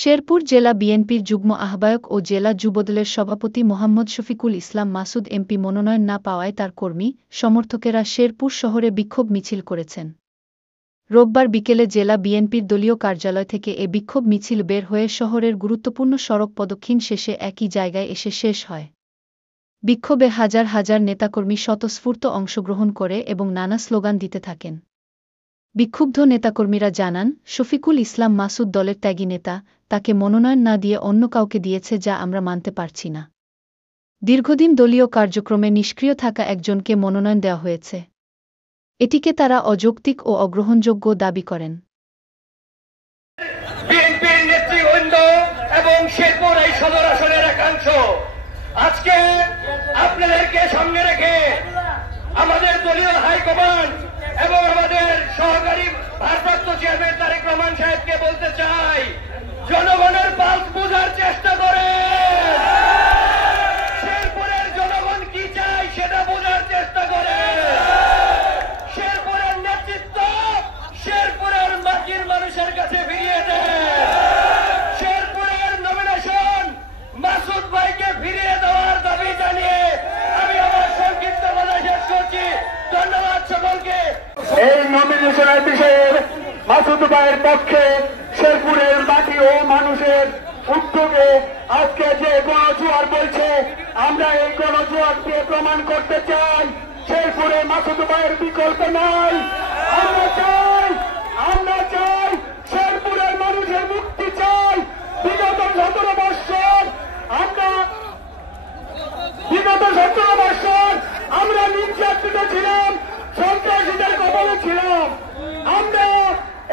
শেরপুর জেলা বিএনপির যুগ্ম আহ্বায়ক ও জেলা যুবদলের সভাপতি মোহাম্মদ শফিকুল ইসলাম মাসুদ এমপি মনোনয়ন না পাওয়ায় তার কর্মী, সমর্থকেরা শেরপুর শহরে বিক্ষোভ মিছিল করেছেন। রোববার বিকেলে জেলা বিএনপির দলীয় কার্যালয় থেকে এ বিক্ষোভ মিছিল বের হয়ে শহরের গুরুত্বপূর্ণ সড়ক প্রদক্ষিণ শেষে একই জায়গায় এসে শেষ হয়। বিক্ষোভে হাজার হাজার নেতাকর্মী স্বতঃস্ফূর্ত অংশগ্রহণ করে এবং নানা স্লোগান দিতে থাকেন। বিক্ষুব্ধ নেতাকর্মীরা জানান, শফিকুল ইসলাম মাসুদ দলের ত্যাগী নেতা, তাকে মনোনয়ন না দিয়ে অন্য কাউকে দিয়েছে, যা আমরা মানতে পারছি না। দীর্ঘদিন দলীয় কার্যক্রমে নিষ্ক্রিয় থাকা একজনকে মনোনয়ন দেওয়া হয়েছে। এটিকে তারা অযৌক্তিক ও অগ্রহণযোগ্য দাবি করেন। বিএনপির নেতৃবৃন্দ এবং শেরপুর এই সদর আসনের একাংশ আজকে আপনাদেরকে সামনে রেখে আমাদের দলীয় হাইকমান্ড এবং আমাদের সহকারী ভারপ্রাপ্ত চেয়ারম্যান তারেক রহমান সাহেবকে বলতে চাই, জনগণের পালস বোঝার চেষ্টা করে, শেরপুরের জনগণ কি চায় সেটা বোঝার চেষ্টা করে। শেরপুরের নেতৃত্ব শেরপুরের মাটির মানুষের কাছে ফিরিয়ে দেয়। শেরপুরের নমিনেশন মাসুদ ভাইকে ফিরিয়ে দেওয়ার দাবি জানিয়ে আমি আমার সংক্ষিপ্ত কথা শেষ করছি। ধন্যবাদ সকলকে। এই নমিনেশনের বিষয়ে মাসুদ ভাইয়ের পক্ষে শেরপুরের মাটি ও মানুষের উদ্যোগে আজকে যে গণজোয়ার বলছে, আমরা এই গণজোয়ারকে প্রমাণ করতে চাই শেরপুরে মাসুদ ভাইয়ের বিকল্প নাই। আমরা চাই শেরপুরের মানুষের মুক্তি চাই। বিগত 17 বছর আমরা নির্যাতিত ছিলাম, সন্ত্রাসীদের কবলে ছিলাম। আমরা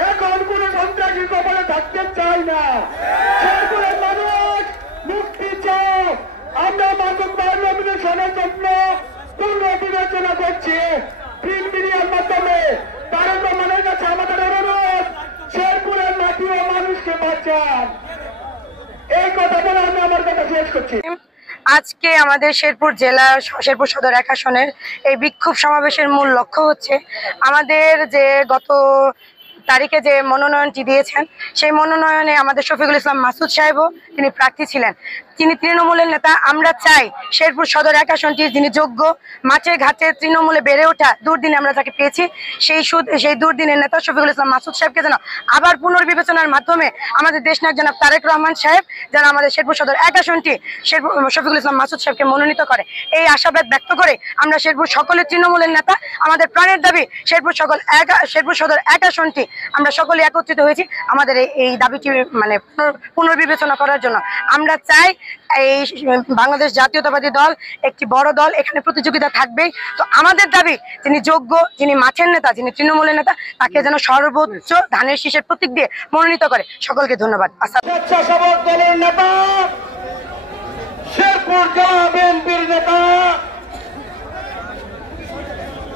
এখন কোন সন্ত্রাসীর কবলে থাকতে চাই না। শেরপুরের মানুষ মুক্তি চাই। আমরা মাসুদ ভাইয়ের নমিনেশনের জন্য পুনর্বিবেচনা করছি প্রিন্ট মিডিয়ার মাধ্যমে। তারেক রহমানের কাছে আমাদের অনুরোধ, শেরপুরের মাটি ও মানুষকে বাঁচান। এই কথা বলে আমি আমার কথা শেষ করছি। আজকে আমাদের শেরপুর জেলা শেরপুর সদর 1 আসনের এই বিক্ষোভ সমাবেশের মূল লক্ষ্য হচ্ছে, আমাদের যে গত তারিখে যে মনোনয়নটি দিয়েছেন, সেই মনোনয়নে আমাদের শফিকুল ইসলাম মাসুদ সাহেবও তিনি প্রার্থী ছিলেন। তিনি তৃণমূলের নেতা। আমরা চাই শেরপুর সদর 1 আসনটি যিনি যোগ্য, মাঠে ঘাটে তৃণমূলে বেড়ে ওঠা, দুর্দিনে আমরা তাকে পেয়েছি, সেই দুর্দিনের নেতা শফিকুল ইসলাম মাসুদ সাহেবকে যেন আবার পুনর্বিবেচনার মাধ্যমে আমাদের দেশনায়ক জনাব তারেক রহমান সাহেব যেন আমাদের শেরপুর সদর 1 আসনটি শফিকুল ইসলাম মাসুদ সাহেবকে মনোনীত করে, এই আশাবাদ ব্যক্ত করে আমরা শেরপুর সকলের তৃণমূলের নেতা, আমাদের প্রাণের দাবি শেরপুর সদর 1 আসনটি আমরা সকলে একত্রিত হয়েছি আমাদের এই দাবিটি মানে পুনর্বিবেচনা করার জন্য। আমরা চাই এই বাংলাদেশ জাতীয়তাবাদী দল একটি বড় দল, এখানে প্রতিযোগিতা থাকবেই। তো আমাদের দাবি, যিনি যোগ্য, যিনি মাঠের নেতা, যিনি তৃণমূলের নেতা, তাকে যেন সর্বোচ্চ ধানের শীষের প্রতীক দিয়ে মনোনীত করে। সকলকে ধন্যবাদ। স্বেচ্ছাসেবক দলের নেতা, শেরপুর জেলা বিএনপির নেতা,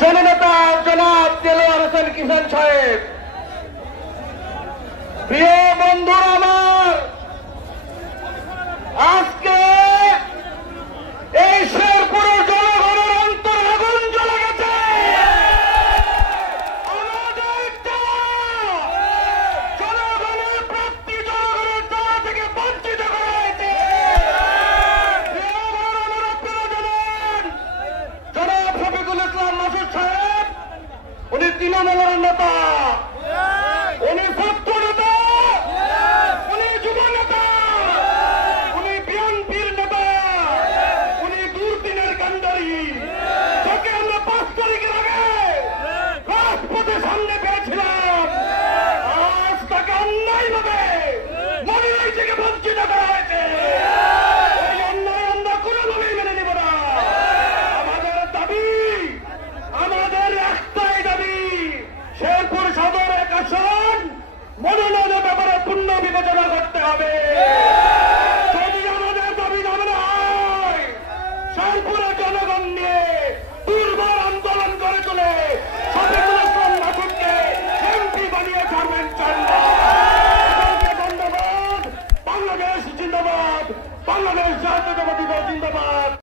জননেতা জনাব দেলোয়ার হোসেন কিষান সাহেব, প্রিয় বন্ধুরা আমার, আজকে এই শেরপুরের জনগণের অন্তরে আগুন জ্বলে গেছে। আমাদের জনগণের প্রাপ্তি, জনগণের চাওয়া থেকে বঞ্চিত করা হয়েছে। জনাব শফিকুল ইসলাম মাসুদ সাহেব, উনি তৃণমূলের নেতা, উনি ছাত্র নেতা, উনি যুব নেতা, উনি বিএনপির নেতা, উনি দুর্দিনের কান্ডারি, যাকে আমরা 5 তারিখের আগে রাজপথে সামনে পেয়েছিলাম। আজ তাকে অন্যায়ভাবে মনোনয়ন থেকে বঞ্চিত করা হয়েছে। এই অন্যায় আমরা কোনোভাবেই মেনে নিব না। আমাদের দাবি, আমাদের একটাই দাবি, শেরপুর সদর 1 আসন মনোনয়নের ব্যাপারে পূর্ণ বিবেচনা করতে হবে। যদি আমাদের দাবি না মানা হয়, শেরপুরের জনগণ নিয়ে দুর্বার আন্দোলন করে চলে শফিকুল ইসলাম মাসুদকে এমপি বানিয়ে ছাড়বেন। ধন্যবাদ। বাংলাদেশ জিন্দাবাদ, বাংলাদেশ জাতীয়তাবাদী দল জিন্দাবাদ।